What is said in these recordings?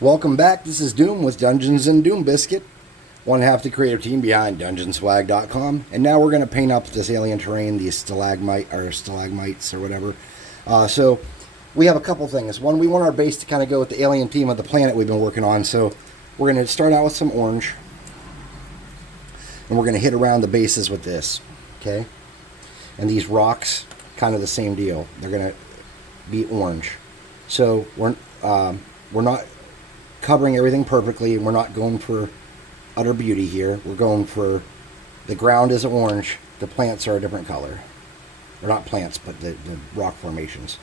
Welcome back. This is Doom with Dungeons and Doom Biscuit, one half the creative team behind DungeonSwag.com. And now we're going to paint up this alien terrain, these stalagmites or whatever. So we have a couple things. One, we want our base to kind of go with the alien theme of the planet we've been working on. So we're going to start out with some orange, and we're going to hit around the bases with this. Okay, and these rocks, kind of the same deal. They're going to be orange. So we're not covering everything perfectly, and we're not going for utter beauty here. We're going for the ground is orange, the plants are a different color. Or not plants, but the rock formations.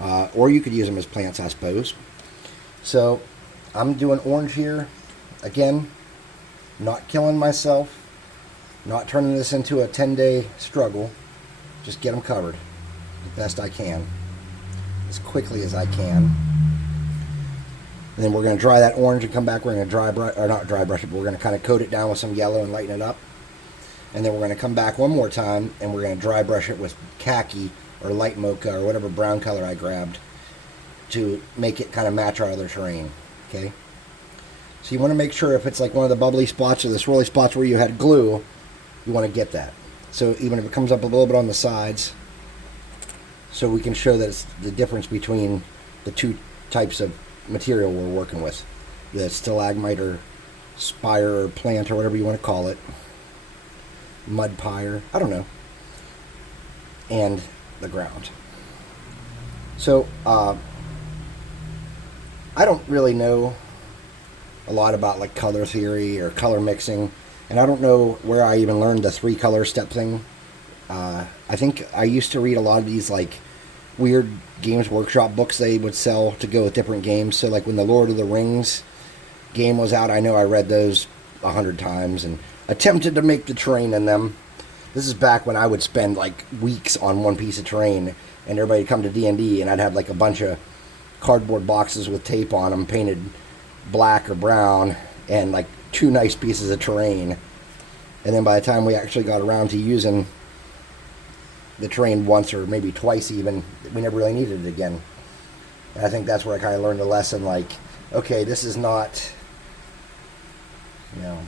Or you could use them as plants, I suppose. So I'm doing orange here. Again, not killing myself, not turning this into a 10-day struggle. Just get them covered the best I can, as quickly as I can. And then we're going to dry that orange and come back. We're going to not dry brush it, but we're going to kind of coat it down with some yellow and lighten it up. And then we're going to come back one more time, and we're going to dry brush it with khaki or light mocha or whatever brown color I grabbed to make it kind of match our other terrain. Okay? So you want to make sure if it's like one of the bubbly spots or the swirly spots where you had glue, you want to get that. So even if it comes up a little bit on the sides, so we can show that it's the difference between the two types of material we're working with, the stalagmite or spire or plant or whatever you want to call it, mud pyre, I don't know, and the ground. So I don't really know a lot about like color theory or color mixing, and I don't know where I even learned the 3 color step thing. I think I used to read a lot of these like weird Games Workshop books they would sell to go with different games. So like when the Lord of the Rings game was out, I know I read those 100 times and attempted to make the terrain in them. This is back when I would spend like weeks on one piece of terrain, and everybody would come to D&D, and I'd have like a bunch of cardboard boxes with tape on them painted black or brown and like 2 nice pieces of terrain. And then by the time we actually got around to using the terrain once or maybe twice even, we never really needed it again. And I think that's where I kind of learned the lesson, like, okay, this is not, you know.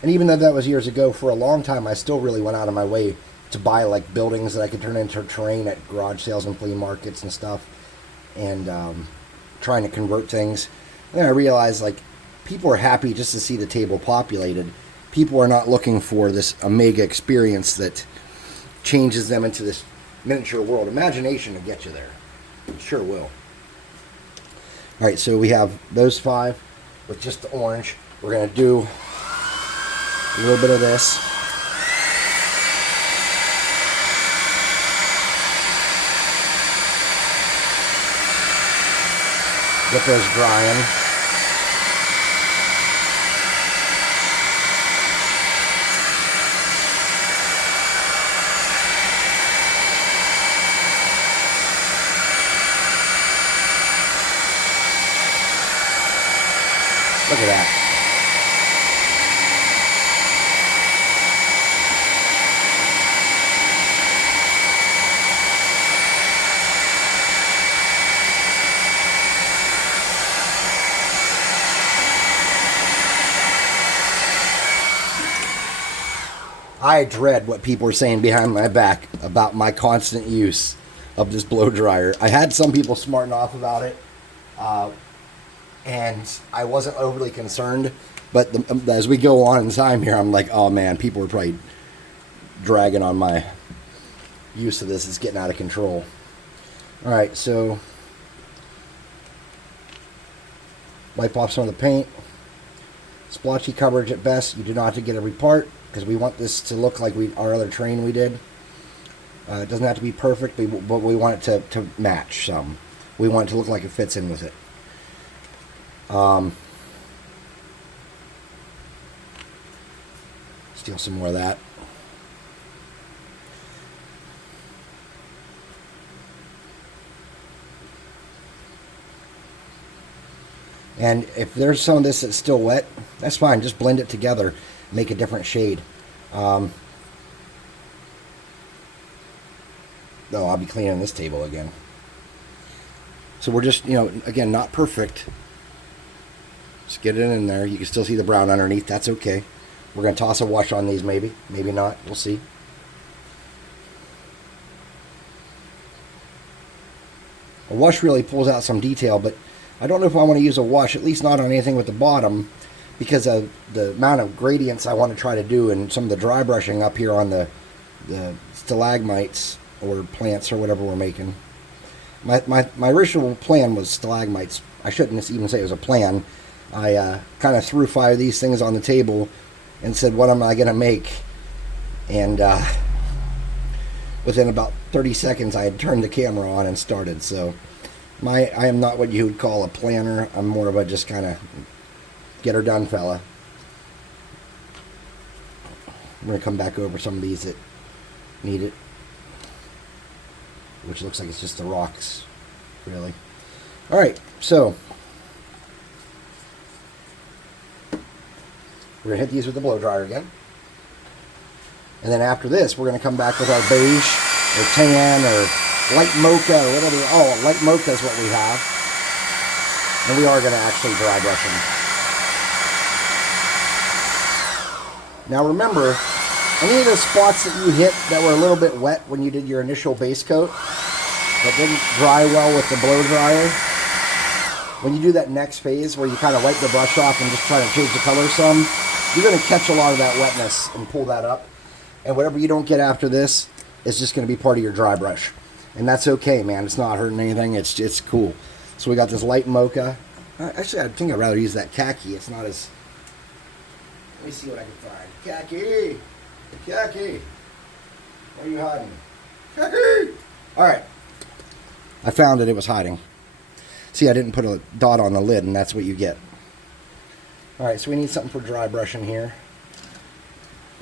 And even though that was years ago, for a long time I still really went out of my way to buy like buildings that I could turn into terrain at garage sales and flea markets and stuff, and trying to convert things. And then I realized like people are happy just to see the table populated. People are not looking for this omega experience that changes them into this miniature world. Imagination will get you there. It sure will. Alright, so we have those 5 with just the orange. We're going to do a little bit of this. Get those drying. Look at that. I dread what people are saying behind my back about my constant use of this blow dryer. I had some people smarten off about it, and I wasn't overly concerned, but as we go on in time here, I'm like, oh man, people are probably dragging on my use of this. It's getting out of control. Alright, so wipe off some of the paint. Splotchy coverage at best. You do not have to get every part, because we want this to look like our other terrain we did. It doesn't have to be perfect, but we want it to match some. We want it to look like it fits in with it. Steal some more of that. And if there's some of this that's still wet, that's fine. Just blend it together, make a different shade. Oh, I'll be cleaning this table again. So we're just, again, not perfect, Just get it in there. You can still see the brown underneath. That's okay. We're going to toss a wash on these maybe. Maybe not. We'll see. A wash really pulls out some detail, but I don't know if I want to use a wash, at least not on anything with the bottom, because of the amount of gradients I want to try to do and some of the dry brushing up here on the stalagmites or plants or whatever we're making. My original plan was stalagmites. I shouldn't even say it was a plan. I kind of threw 5 of these things on the table and said, what am I going to make? And within about 30 seconds, I had turned the camera on and started. So I am not what you would call a planner. I'm more of a just kind of get her done fella. I'm going to come back over some of these that need it, which looks like it's just the rocks, really. All right, so we're going to hit these with the blow dryer again. And then after this, we're going to come back with our beige or tan or light mocha or whatever. Oh, light mocha is what we have. And we are going to actually dry brush them. Now remember, any of the spots that you hit that were a little bit wet when you did your initial base coat, that didn't dry well with the blow dryer, when you do that next phase where you kind of wipe the brush off and just try to change the color some, you're going to catch a lot of that wetness and pull that up. And whatever you don't get after this is just going to be part of your dry brush. And that's okay, man. It's not hurting anything. It's cool. So we got this light mocha. Actually, I think I'd rather use that khaki. It's not as... Let me see what I can find. Khaki! Khaki! Where are you hiding? Khaki! Alright. I found it. It was hiding. See, I didn't put a dot on the lid, and that's what you get. Alright, so we need something for dry brushing here.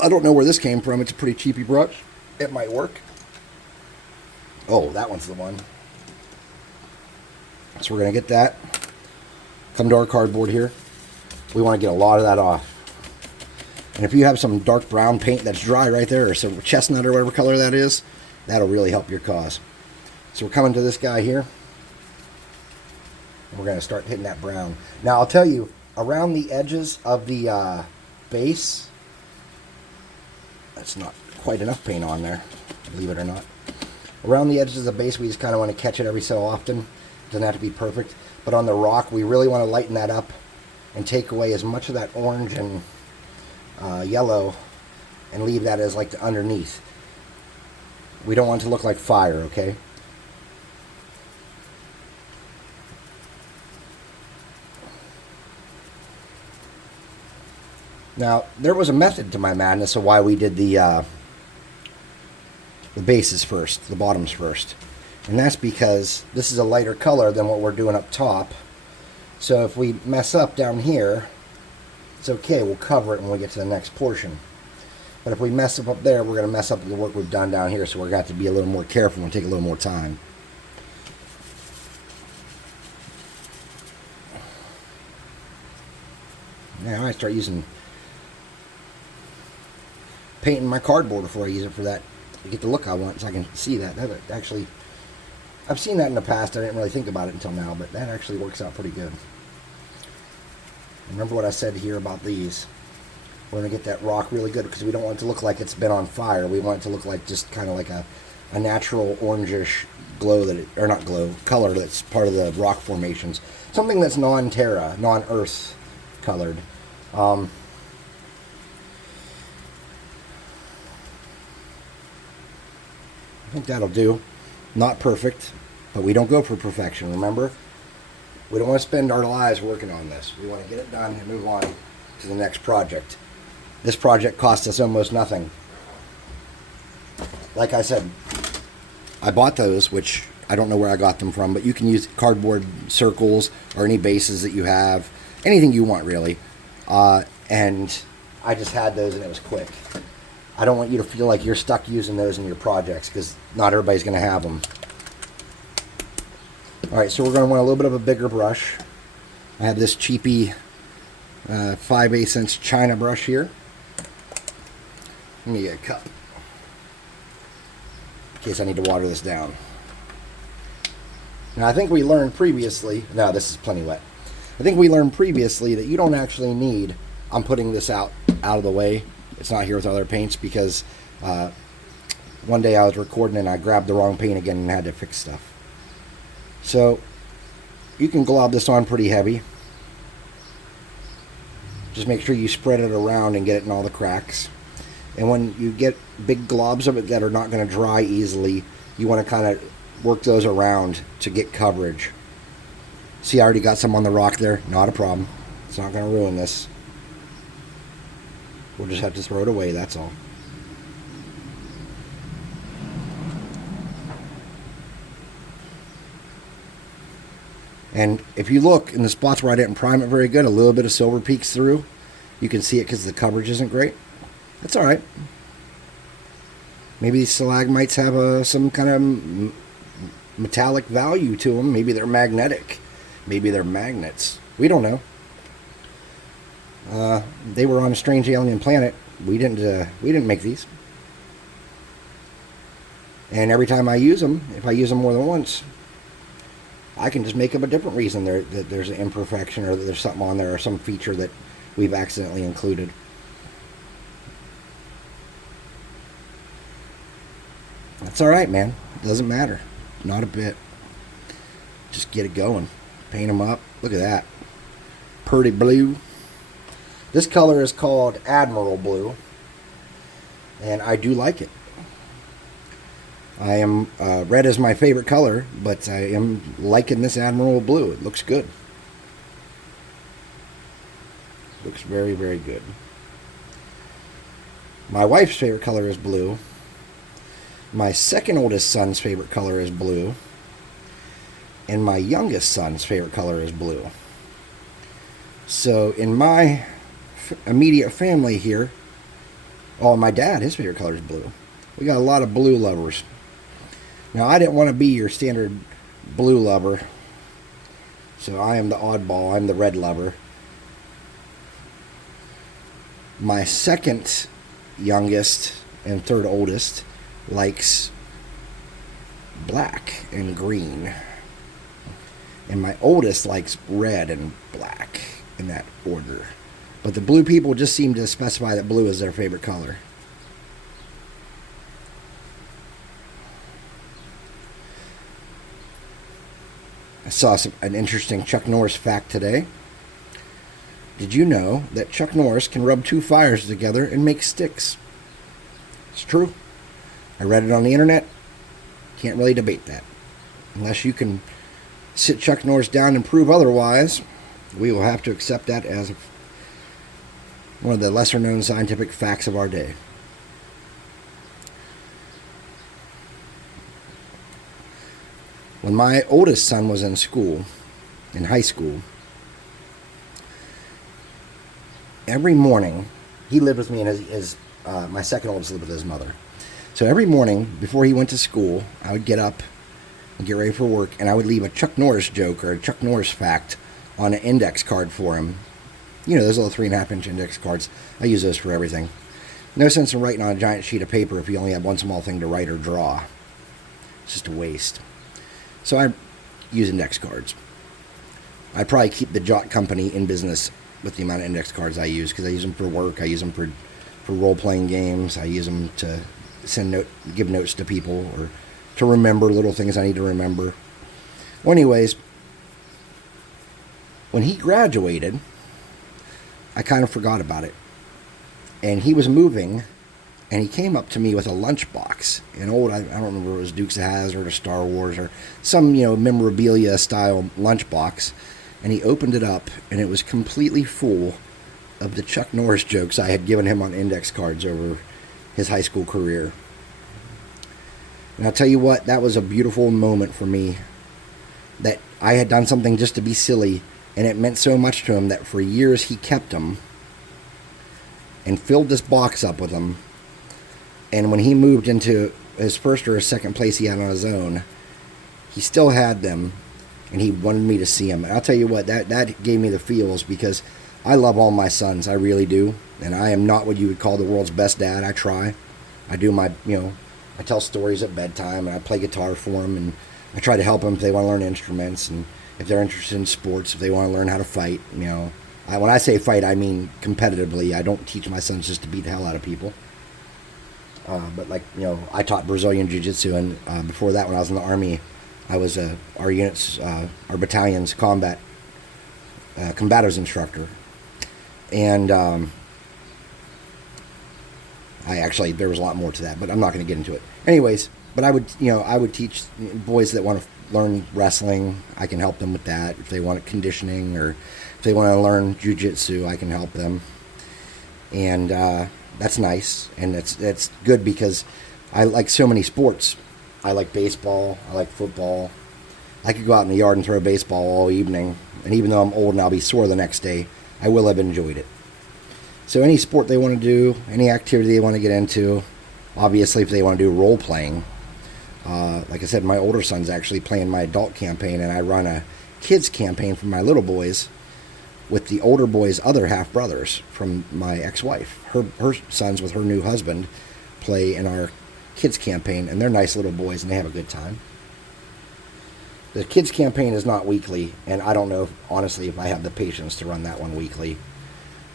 I don't know where this came from. It's a pretty cheapy brush. It might work. Oh, that one's the one. So we're going to get that. Come to our cardboard here. We want to get a lot of that off. And if you have some dark brown paint that's dry right there, or some chestnut or whatever color that is, that'll really help your cause. So we're coming to this guy here. And we're going to start hitting that brown. Now, I'll tell you, around the edges of the base... That's not quite enough paint on there, believe it or not. Around the edges of the base, we just kind of want to catch it every so often. It doesn't have to be perfect. But on the rock, we really want to lighten that up and take away as much of that orange and yellow and leave that as like the underneath. We don't want it to look like fire, okay? Now, there was a method to my madness of why we did the bases first, the bottoms first. And that's because this is a lighter color than what we're doing up top. So if we mess up down here, it's okay, we'll cover it when we get to the next portion. But if we mess up there, we're going to mess up the work we've done down here, so we're going to have to be a little more careful and take a little more time. Now I start using... painting my cardboard before I use it for that, to get the look I want, so I can see that. That actually, I've seen that in the past. I didn't really think about it until now, but that actually works out pretty good. Remember what I said here about these. We're going to get that rock really good because we don't want it to look like it's been on fire. We want it to look like just kind of like a natural orangish glow, that or not glow, color that's part of the rock formations. Something that's non-terra, non-earth colored. I think that'll do. Not perfect, but we don't go for perfection, remember? We don't want to spend our lives working on this. We want to get it done and move on to the next project. This project cost us almost nothing. Like I said, I bought those, which I don't know where I got them from, but you can use cardboard circles or any bases that you have. Anything you want, really. And I just had those and it was quick. I don't want you to feel like you're stuck using those in your projects because not everybody's going to have them. Alright, so we're going to want a little bit of a bigger brush. I have this cheapy 5/8" China brush here. Let me get a cup in case I need to water this down. Now I think we learned previously, no, this is plenty wet. I think we learned previously that you don't actually need, I'm putting this out of the way, it's not here with other paints, because one day I was recording and I grabbed the wrong paint again and had to fix stuff. So you can glob this on pretty heavy. Just make sure you spread it around and get it in all the cracks. And when you get big globs of it that are not going to dry easily, you want to kind of work those around to get coverage. See, I already got some on the rock there. Not a problem. It's not going to ruin this. We'll just have to throw it away, that's all. And if you look in the spots where I didn't prime it very good, a little bit of silver peeks through. You can see it because the coverage isn't great. That's alright. Maybe these stalagmites have some kind of metallic value to them. Maybe they're magnetic. Maybe they're magnets. We don't know. They were on a strange alien planet. We didn't make these. And every time I use them, if I use them more than once, I can just make up a different reason that there's an imperfection, or that there's something on there, or some feature that we've accidentally included. That's alright, man. It doesn't matter. Not a bit. Just get it going. Paint them up. Look at that. Pretty blue. This color is called Admiral Blue. And I do like it. I am, red is my favorite color, but I am liking this Admiral Blue. It looks good. Looks very, very good. My wife's favorite color is blue. My second oldest son's favorite color is blue. And my youngest son's favorite color is blue. So in my immediate family here, my dad, his favorite color is blue. We got a lot of blue lovers. Now, I didn't want to be your standard blue lover, so I am the oddball. I'm the red lover. My second youngest and third oldest likes black and green. And my oldest likes red and black, in that order. But the blue people just seem to specify that blue is their favorite color. I saw an interesting Chuck Norris fact today. Did you know that Chuck Norris can rub two fires together and make sticks? It's true. I read it on the internet. Can't really debate that. Unless you can sit Chuck Norris down and prove otherwise, we will have to accept that as one of the lesser known scientific facts of our day. When my oldest son was in high school, every morning, he lived with me, and my second oldest lived with his mother. So every morning, before he went to school, I would get up and get ready for work, and I would leave a Chuck Norris joke or a Chuck Norris fact on an index card for him. You know, those little 3.5-inch index cards. I use those for everything. No sense in writing on a giant sheet of paper if you only have one small thing to write or draw. It's just a waste. So I use index cards. I probably keep the Jot Company in business with the amount of index cards I use, because I use them for work, I use them for role-playing games, I use them to give notes to people, or to remember little things I need to remember. Well, anyways, when he graduated, I kind of forgot about it. And he was moving, and he came up to me with a lunchbox, an old, I don't remember if it was Dukes of Hazzard or Star Wars or some, memorabilia style lunchbox. And he opened it up, and it was completely full of the Chuck Norris jokes I had given him on index cards over his high school career. And I'll tell you what, that was a beautiful moment for me, that I had done something just to be silly, and it meant so much to him that for years he kept them and filled this box up with them. And when he moved into his first or his second place he had on his own, he still had them, and he wanted me to see them. And I'll tell you what, that gave me the feels, because I love all my sons, I really do. And I am not what you would call the world's best dad. I try. I do my, I tell stories at bedtime, and I play guitar for them, and I try to help them if they want to learn instruments. And, if they're interested in sports, if they want to learn how to fight, when I say fight, I mean competitively. I don't teach my sons just to beat the hell out of people. But I taught Brazilian Jiu-Jitsu, and before that, when I was in the Army, I was our battalion's combatives instructor. And there was a lot more to that, but I'm not going to get into it. Anyways, but I would teach boys that want to learn wrestling. I can help them with that. If they want conditioning, or if they want to learn jiu-jitsu, I can help them. And that's nice, and that's good because I like so many sports. I like baseball. I like football. I could go out in the yard and throw a baseball all evening, and even though I'm old and I'll be sore the next day, I will have enjoyed it. So any sport they want to do, any activity they want to get into, obviously if they want to do role playing, like I said, my older son's actually playing my adult campaign, and I run a kids campaign for my little boys with the older boys' other half brothers from my ex-wife. Her sons with her new husband play in our kids campaign, and they're nice little boys, and they have a good time. The kids campaign is not weekly, and I don't know, honestly, if I have the patience to run that one weekly.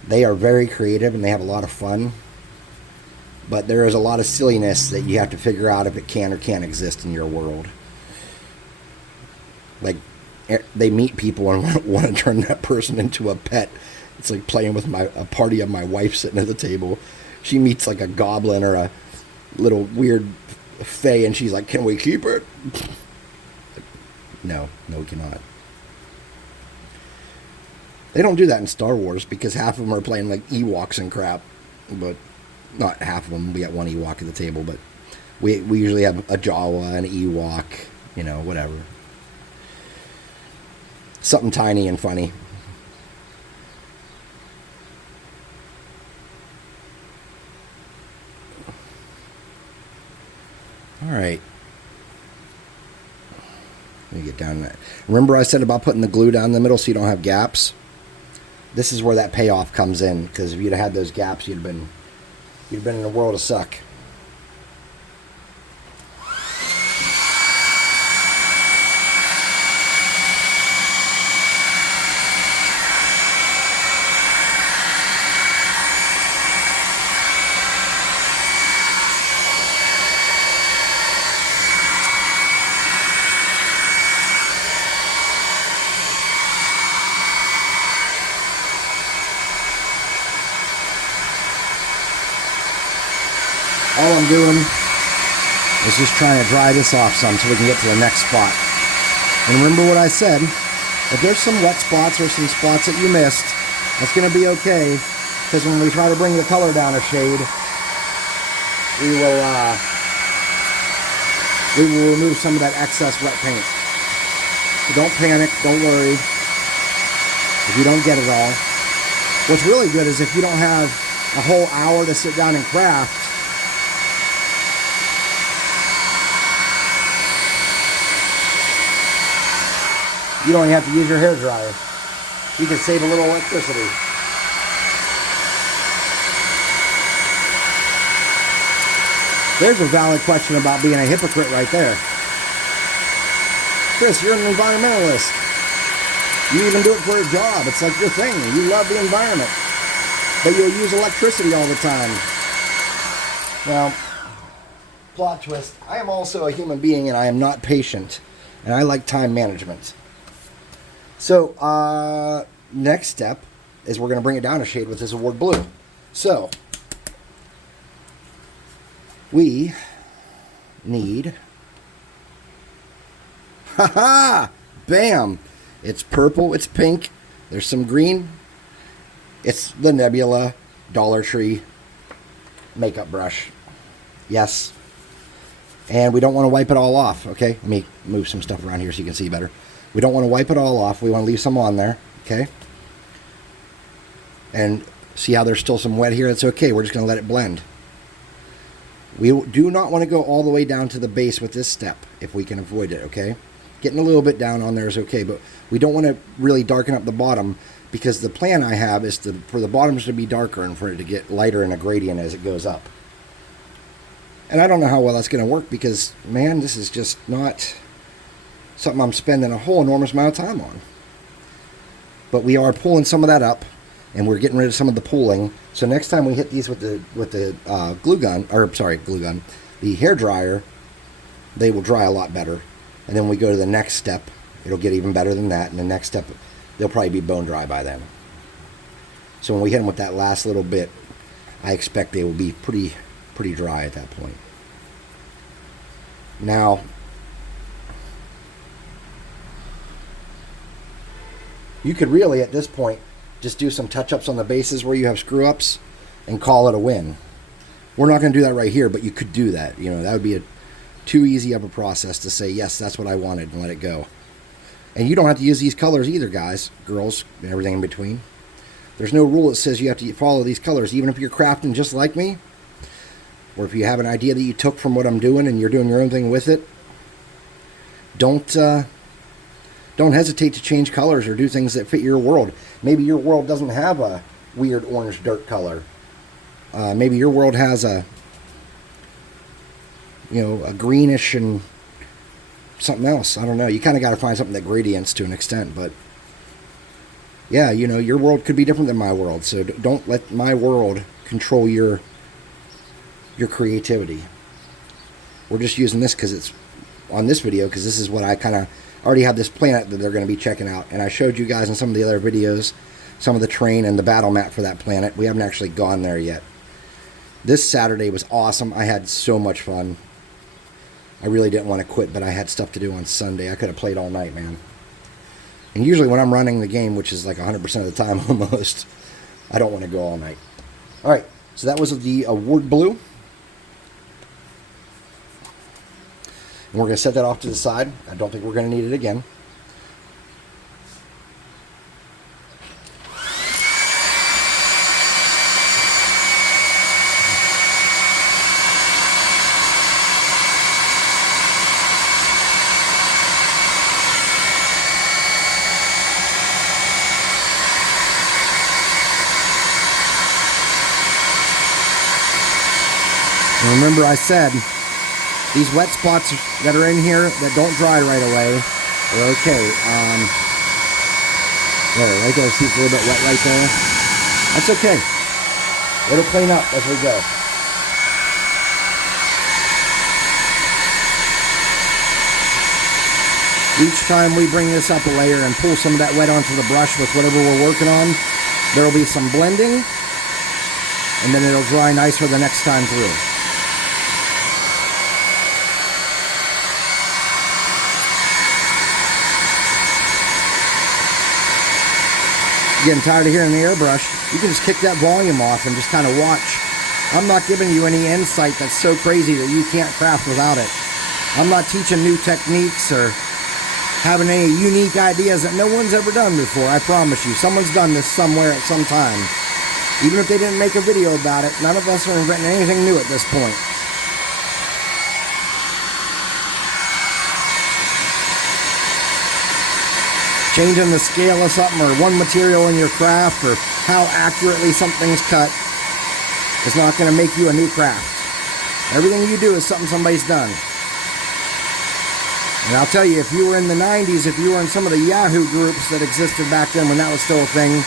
They are very creative, and they have a lot of fun, but there is a lot of silliness that you have to figure out if it can or can't exist in your world. Like, they meet people and want to turn that person into a pet. It's like playing with a party of my wife sitting at the table. She meets like a goblin or a little weird fae, and she's like, "Can we keep it?" No, we cannot. They don't do that in Star Wars because half of them are playing like Ewoks and crap. But not half of them. We got one Ewok at the table, but we usually have a Jawa, an Ewok, whatever. Something tiny and funny. All right. Let me get down to that. Remember I said about putting the glue down the middle so you don't have gaps? This is where that payoff comes in, because if you'd have had those gaps, you'd have been in a world of suck. All I'm doing is just trying to dry this off some so we can get to the next spot. And remember what I said, if there's some wet spots or some spots that you missed, that's going to be okay, because when we try to bring the color down a shade, we will remove some of that excess wet paint. So don't panic, don't worry if you don't get it all. What's really good is if you don't have a whole hour to sit down and craft, you don't even have to use your hairdryer. You can save a little electricity. There's a valid question about being a hypocrite right there. Chris, you're an environmentalist. You even do it for a job. It's like your thing. You love the environment. But you'll use electricity all the time. Well, plot twist. I am also a human being, and I am not patient. And I like time management. So, next step is we're going to bring it down a shade with this Award Blue. So, we need, bam, it's purple, it's pink, there's some green, it's the Nebula Dollar Tree makeup brush. Yes. And we don't want to wipe it all off, okay? Let me move some stuff around here so you can see better. We don't want to wipe it all off. We want to leave some on there, okay? And see how there's still some wet here? That's okay. We're just going to let it blend. We do not want to go all the way down to the base with this step if we can avoid it, okay? Getting a little bit down on there is okay, but we don't want to really darken up the bottom, because the plan I have is for the bottoms to be darker and for it to get lighter in a gradient as it goes up. And I don't know how well that's going to work because, man, this is just not something I'm spending a whole enormous amount of time on. But we are pulling some of that up, and we're getting rid of some of the pooling. So next time we hit these with the glue gun, the hair dryer, they will dry a lot better. And then when we go to the next step, it'll get even better than that. And the next step, they'll probably be bone dry by then. So when we hit them with that last little bit, I expect they will be pretty dry at that point. Now, you could really, at this point, just do some touch-ups on the bases where you have screw-ups and call it a win. We're not going to do that right here, but you could do that. You know, that would be too easy of a process to say, yes, that's what I wanted, and let it go. And you don't have to use these colors either, guys, girls, and everything in between. There's no rule that says you have to follow these colors, even if you're crafting just like me, or if you have an idea that you took from what I'm doing and you're doing your own thing with it. Don't hesitate to change colors or do things that fit your world. Maybe your world doesn't have a weird orange dirt color. Maybe your world has a greenish and something else. I don't know. You kind of got to find something that gradients to an extent, but yeah, your world could be different than my world. So don't let my world control your creativity. We're just using this because it's on this video, because this is what I kind of already have this planet that they're going to be checking out. And I showed you guys in some of the other videos some of the terrain and the battle map for that planet. We haven't actually gone there yet. This Saturday was awesome. I had so much fun. I really didn't want to quit, but I had stuff to do on Sunday. I could have played all night, man. And usually when I'm running the game, which is like 100% of the time almost, I don't want to go all night. All right, so that was the award blue. And we're going to set that off to the side. I don't think we're going to need it again. And remember I said, these wet spots that are in here that don't dry right away are okay. There, right there, see it's a little bit wet right there. That's okay. It'll clean up as we go. Each time we bring this up a layer and pull some of that wet onto the brush with whatever we're working on, there will be some blending, and then it'll dry nicer the next time through. Getting tired of hearing the airbrush, you can just kick that volume off and just kind of watch. I'm not giving you any insight that's so crazy that you can't craft without it. I'm not teaching new techniques or having any unique ideas that no one's ever done before. I promise you, someone's done this somewhere at some time. Even if they didn't make a video about it, none of us are inventing anything new at this point. Changing the scale of something or one material in your craft or how accurately something's cut is not going to make you a new craft. Everything you do is something somebody's done. And I'll tell you, if you were in the 90s, if you were in some of the Yahoo groups that existed back then when that was still a thing,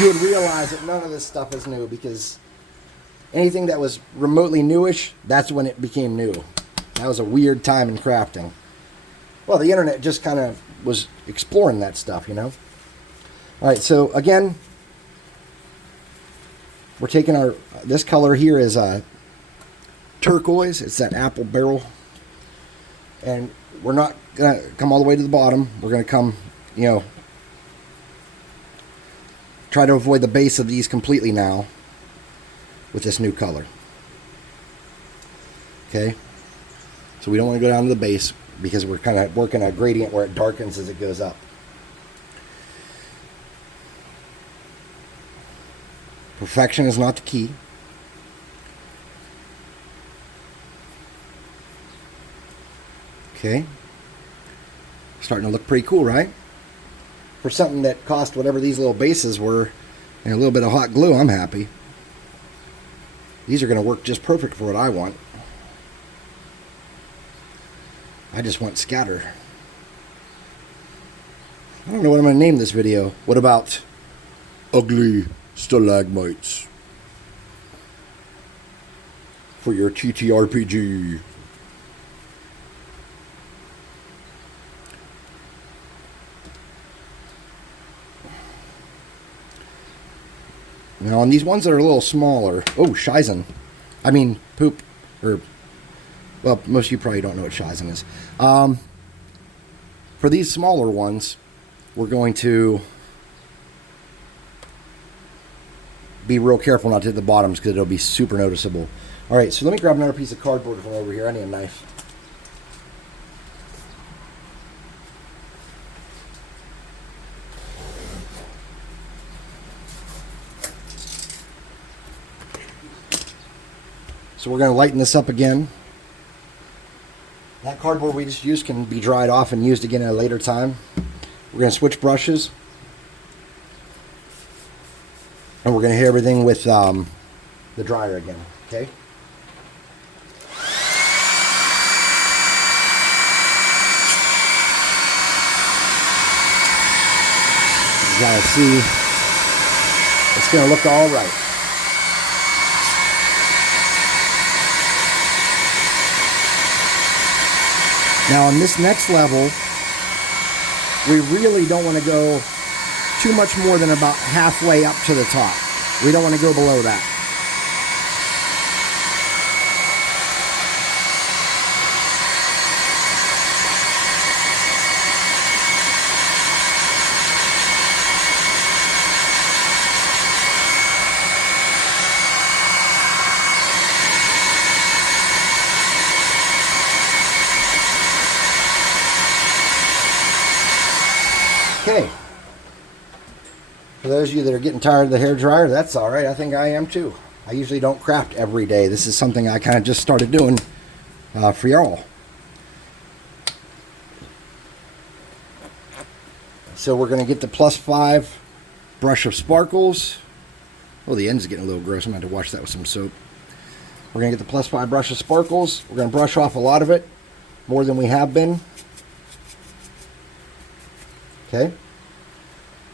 you would realize that none of this stuff is new, because anything that was remotely newish, that's when it became new. That was a weird time in crafting. Well, the internet just kind of was exploring that stuff, All right, so again, we're taking this color here is turquoise. It's that apple barrel. And we're not going to come all the way to the bottom. We're going to come, try to avoid the base of these completely now with this new color. Okay? So we don't want to go down to the base, because we're kind of working a gradient where it darkens as it goes up. Perfection is not the key. Okay. Starting to look pretty cool, right? For something that cost whatever these little bases were and a little bit of hot glue, I'm happy. These are going to work just perfect for what I want. I just want scatter. I don't know what I'm going to name this video. What about ugly stalagmites for your TTRPG? Now on these ones that are a little smaller, oh, Shizen. I mean, poop, or, well, most of you probably don't know what Shizen is. For these smaller ones, we're going to be real careful not to hit the bottoms because it'll be super noticeable. All right, so let me grab another piece of cardboard from over here. I need a knife. So we're going to lighten this up again. That cardboard we just used can be dried off and used again at a later time. We're going to switch brushes. And we're going to hit everything with the dryer again, okay? You gotta see, it's going to look all right. Now on this next level, we really don't want to go too much more than about halfway up to the top. We don't want to go below that. Okay. For those of you that are getting tired of the hairdryer, that's all right. I think I am too. I usually don't craft every day. This is something I kind of just started doing for y'all. So we're going to get the +5 brush of sparkles. Oh, the end's getting a little gross. I'm going to have to wash that with some soap. We're going to get the +5 brush of sparkles. We're going to brush off a lot of it, more than we have been. Okay.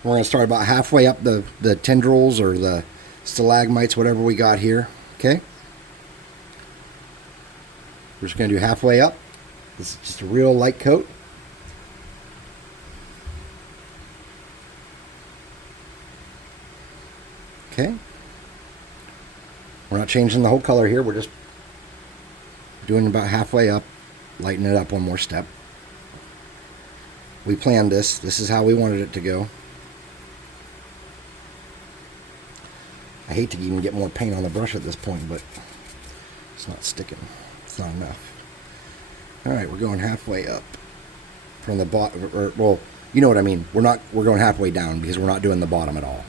We're going to start about halfway up the tendrils or the stalagmites, whatever we got here. Okay. We're just going to do halfway up. This is just a real light coat. Okay. We're not changing the whole color here. We're just doing about halfway up, lighten it up one more step. We planned this. This is how we wanted it to go. I hate to even get more paint on the brush at this point, but it's not sticking. It's not enough. All right, we're going halfway up from the bottom. Well, you know what I mean. We're going halfway down because we're not doing the bottom at all.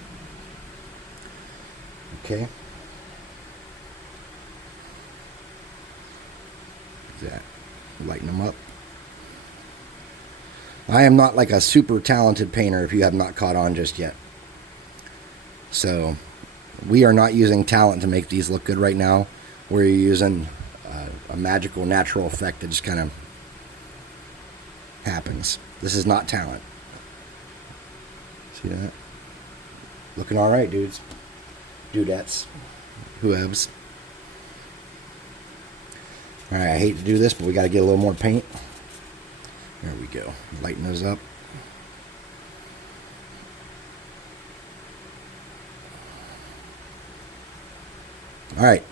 Okay. That. Lighten them up. I am not like a super talented painter if you have not caught on just yet. So we are not using talent to make these look good right now. We're using a magical natural effect that just kind of happens. This is not talent. See that? Looking all right, dudes. Dudettes. Whoevs. All right, I hate to do this, but we got to get a little more paint. There we go. Lighten those up. All right.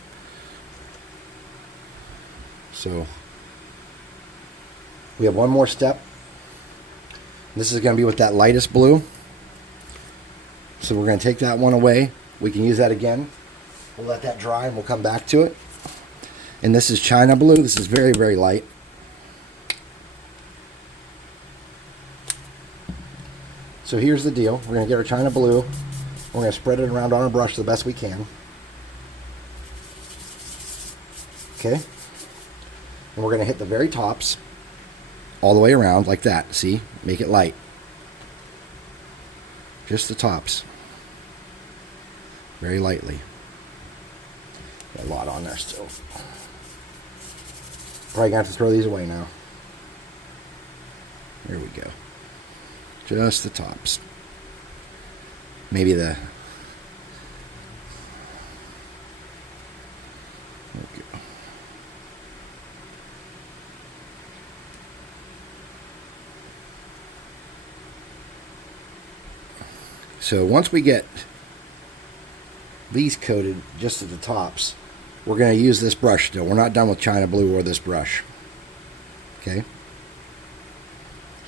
So we have one more step. This is going to be with that lightest blue. So we're going to take that one away. We can use that again. We'll let that dry and we'll come back to it. And this is China blue. This is very, very light. So here's the deal. We're going to get our China blue. We're going to spread it around on our brush the best we can. Okay. And we're going to hit the very tops all the way around like that. See? Make it light. Just the tops. Very lightly. Got a lot on there still. Probably going to have to throw these away now. There we go. Just the tops. Maybe the... Okay. So once we get these coated just at the tops, we're going to use this brush still. We're not done with China Blue or this brush. Okay.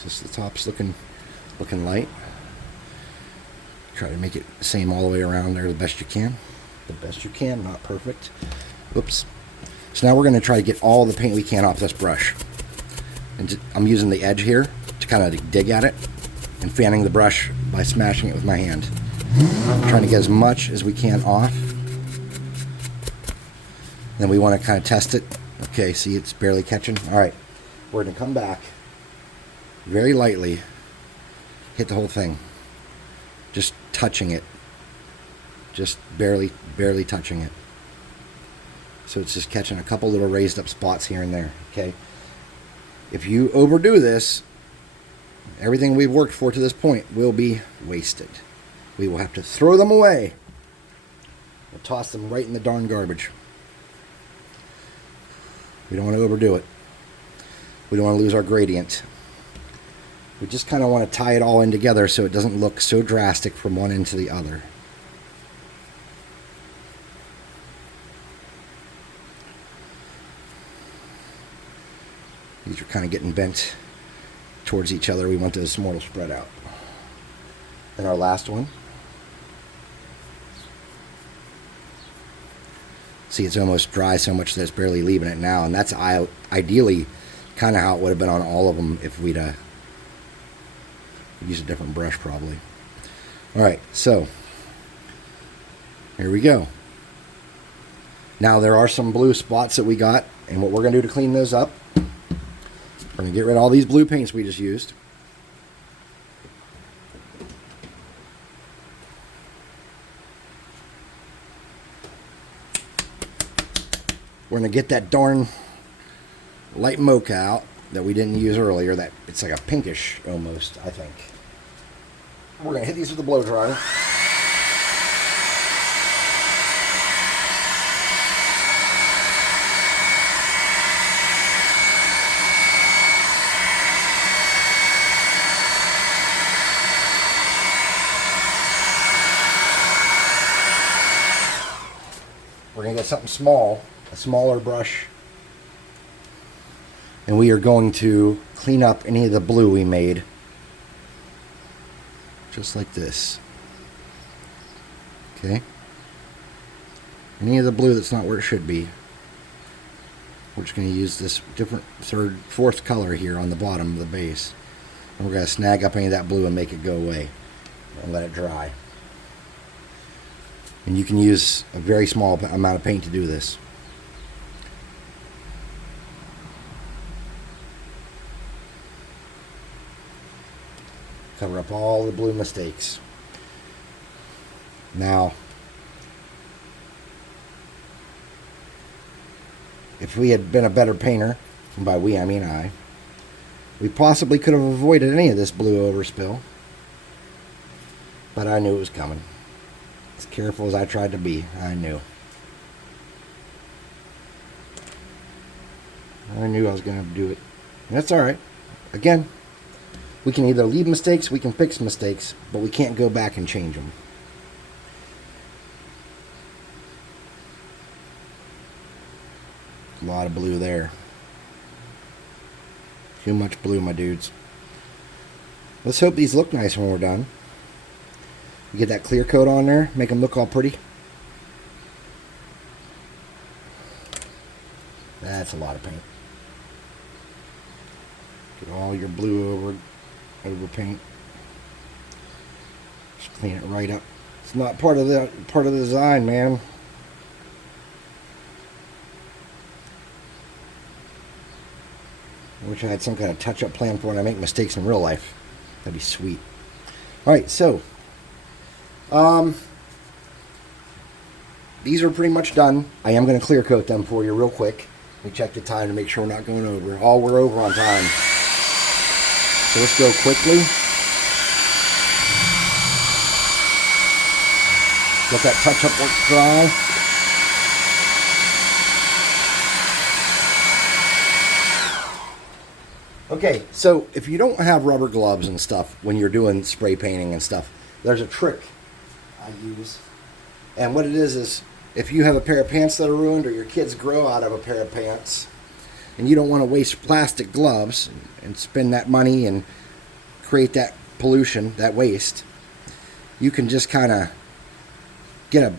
Just the tops looking light. Try to make it the same all the way around there the best you can. The best you can, not perfect. Oops. So now we're going to try to get all the paint we can off this brush. And I'm using the edge here to kind of dig at it and fanning the brush by smashing it with my hand. I'm trying to get as much as we can off. Then we want to kind of test it. Okay, see, it's barely catching. All right, we're going to come back very lightly, hit the whole thing, just touching it, just barely touching it. So it's just catching a couple little raised up spots here and there. Okay, if you overdo this, everything we've worked for to this point will be wasted. We will have to throw them away. We'll toss them right in the darn garbage. We don't want to overdo it. We don't want to lose our gradient. We just kind of want to tie it all in together so it doesn't look so drastic from one end to the other. These are kind of getting bent towards each other. We want those more to spread out. Then our last one. See, it's almost dry so much that it's barely leaving it now, and that's ideally kind of how it would have been on all of them if we'd used a different brush probably. Alright, so here we go. Now there are some blue spots that we got, and what we're going to do to clean those up, we're going to get rid of all these blue paints we just used. We're going to get that darn light mocha out that we didn't use earlier. That it's like a pinkish almost, I think. We're going to hit these with the blow dryer. We're going to get something small, a smaller brush, and we are going to clean up any of the blue we made, just like this. Okay? Any of the blue that's not where it should be. We're just going to use this different third, fourth color here on the bottom of the base, and we're going to snag up any of that blue and make it go away and let it dry. And you can use a very small amount of paint to do this. Cover up all the blue mistakes. Now, if we had been a better painter, and by we I mean I, we possibly could have avoided any of this blue overspill. But I knew it was coming. As careful as I tried to be, I knew. I knew I was going to do it. And that's alright. Again, we can either leave mistakes, we can fix mistakes, but we can't go back and change them. A lot of blue there. Too much blue, my dudes. Let's hope these look nice when we're done. We get that clear coat on there, make them look all pretty. That's a lot of paint. Get all your blue over paint. Just clean it right up. It's not part of the design, man. I wish I had some kind of touch-up plan for when I make mistakes in real life. That'd be sweet. Alright, so these are pretty much done. I am going to clear coat them for you real quick. Let me check the time to make sure we're not going over. We're over on time. So let's go quickly. Let that touch-up work dry. Okay, so if you don't have rubber gloves and stuff when you're doing spray painting and stuff, there's a trick I use. And what it is if you have a pair of pants that are ruined or your kids grow out of a pair of pants and you don't want to waste plastic gloves and spend that money and create that pollution, that waste, you can just kind of get a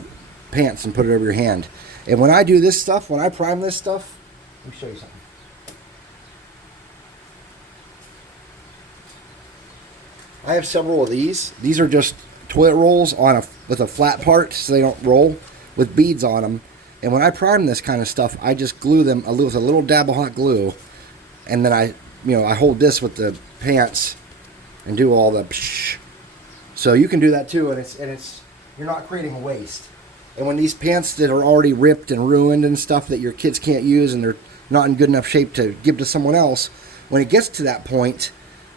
pants and put it over your hand. And when I do this stuff, when I prime this stuff, let me show you something. I have several of these. These are just toilet rolls with a flat part so they don't roll, with beads on them. And when I prime this kind of stuff, I just glue them with a little dab of hot glue, and then I hold this with the pants and do all the psh. So you can do that too, and it's you're not creating waste. And when these pants that are already ripped and ruined and stuff that your kids can't use and they're not in good enough shape to give to someone else, when it gets to that point,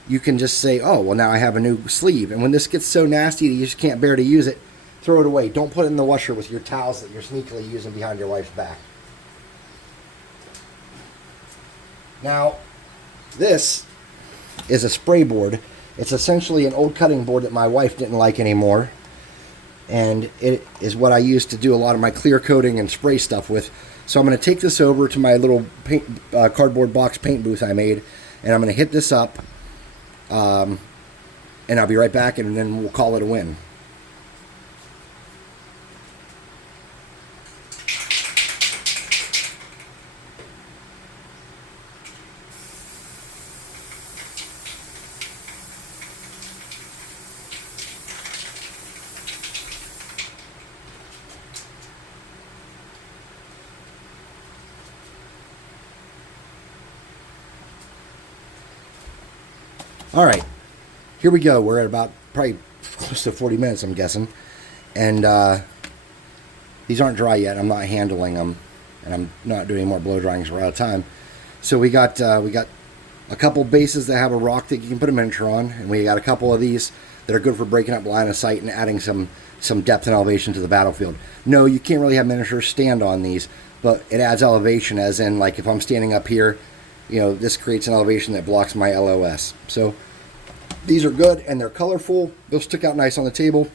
you can just say, oh, well, now I have a new sleeve. And when this gets so nasty that you just can't bear to use it, throw it away. Don't put it in the washer with your towels that you're sneakily using behind your wife's back. Now, this is a spray board. It's essentially an old cutting board that my wife didn't like anymore. And it is what I used to do a lot of my clear coating and spray stuff with. So I'm going to take this over to my little cardboard box paint booth I made, and I'm going to hit this up. And I'll be right back, and then we'll call it a win. All right, here we go. We're at about probably close to 40 minutes, I'm guessing. And these aren't dry yet. I'm not handling them, and I'm not doing any more blow drying because we're out of time. So we got a couple bases that have a rock that you can put a miniature on, and we got a couple of these that are good for breaking up line of sight and adding some depth and elevation to the battlefield. No, you can't really have miniatures stand on these, but it adds elevation, as in, like, if I'm standing up here, this creates an elevation that blocks my LOS. So these are good, and they're colorful. They'll stick out nice on the table.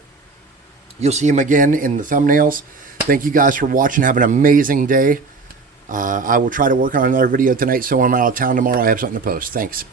You'll see them again in the thumbnails. Thank you guys for watching. Have an amazing day. I will try to work on another video tonight, so when I'm out of town tomorrow, I have something to post. Thanks.